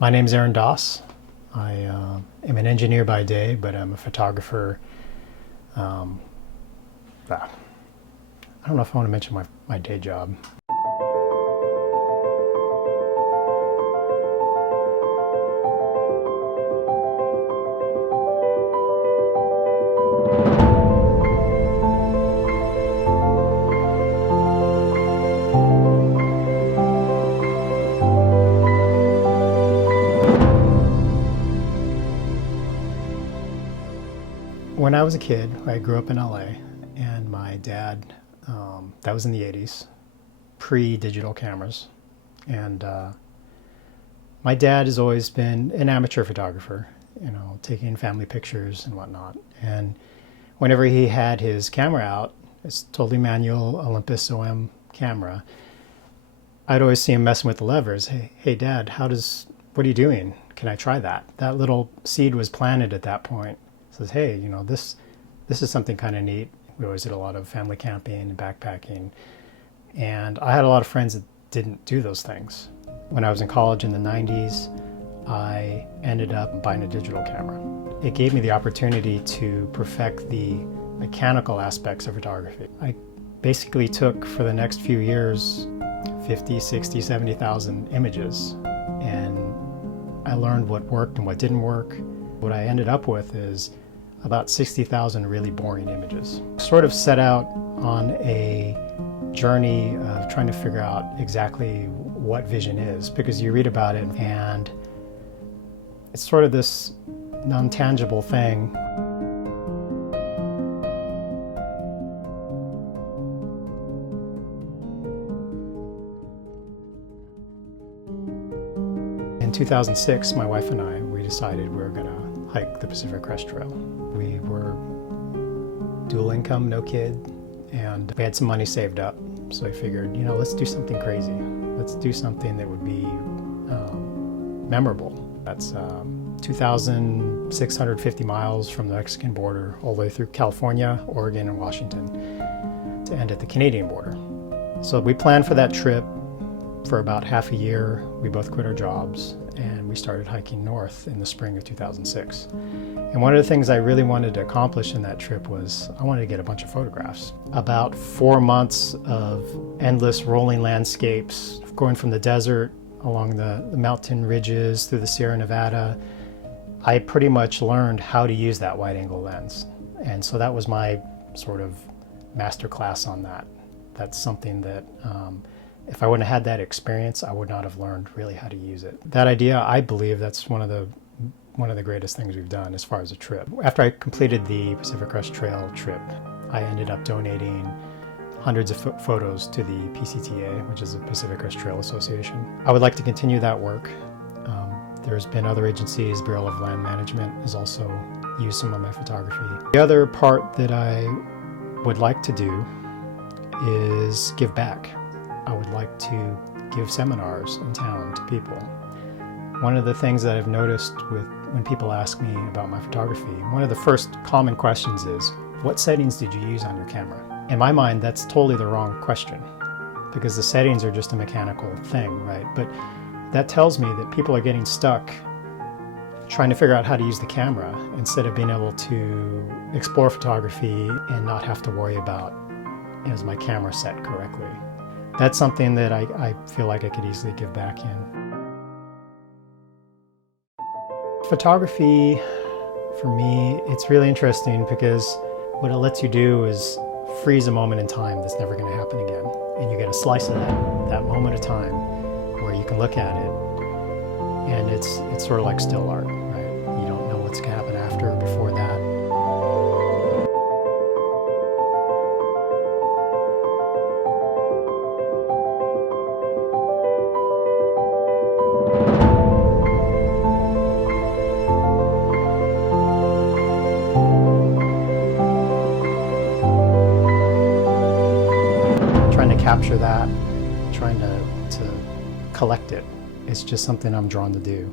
My name's Aaron Doss. I am an engineer by day, but I'm a photographer. I don't know if I want to mention my day job. When I was a kid, I grew up in LA, and my dad, that was in the 80s, pre-digital cameras, and my dad has always been an amateur photographer, taking family pictures and whatnot. And whenever he had his camera out, it's totally manual Olympus OM camera, I'd always see him messing with the levers. Hey Dad, what are you doing? Can I try that? That little seed was planted at that point. Says, hey, this is something kind of neat. We always did a lot of family camping and backpacking. And I had a lot of friends that didn't do those things. When I was in college in the 90s, I ended up buying a digital camera. It gave me the opportunity to perfect the mechanical aspects of photography. I basically took, for the next few years, 50, 60, 70,000 images. And I learned what worked and what didn't work. What I ended up with is about 60,000 really boring images. Sort of set out on a journey of trying to figure out exactly what vision is, because you read about it and it's sort of this non-tangible thing. In 2006, my wife and we decided we were going to hike the Pacific Crest Trail. We were dual income, no kid, and we had some money saved up. So I figured, let's do something crazy. Let's do something that would be memorable. That's 2,650 miles from the Mexican border all the way through California, Oregon, and Washington to end at the Canadian border. So we planned for that trip for about half a year. We both quit our jobs and we started hiking north in the spring of 2006. And one of the things I really wanted to accomplish in that trip was I wanted to get a bunch of photographs. About 4 months of endless rolling landscapes, going from the desert along the mountain ridges through the Sierra Nevada. I pretty much learned how to use that wide angle lens. And so that was my sort of master class on that. That's something that if I wouldn't have had that experience, I would not have learned really how to use it. That idea, I believe that's one of the greatest things we've done as far as a trip. After I completed the Pacific Crest Trail trip, I ended up donating hundreds of photos to the PCTA, which is the Pacific Crest Trail Association. I would like to continue that work. There's been other agencies, Bureau of Land Management has also used some of my photography. The other part that I would like to do is give back. I would like to give seminars in town to people. One of the things that I've noticed when people ask me about my photography, one of the first common questions is, what settings did you use on your camera? In my mind, that's totally the wrong question, because the settings are just a mechanical thing, right? But that tells me that people are getting stuck trying to figure out how to use the camera instead of being able to explore photography and not have to worry about, is my camera set correctly? That's something that I feel like I could easily give back in. Photography, for me, it's really interesting because what it lets you do is freeze a moment in time that's never going to happen again. And you get a slice of that moment of time where you can look at it, and it's sort of like still art, right? You don't know what's going to happen after or before that. Trying to capture that, trying to collect it, it's just something I'm drawn to do.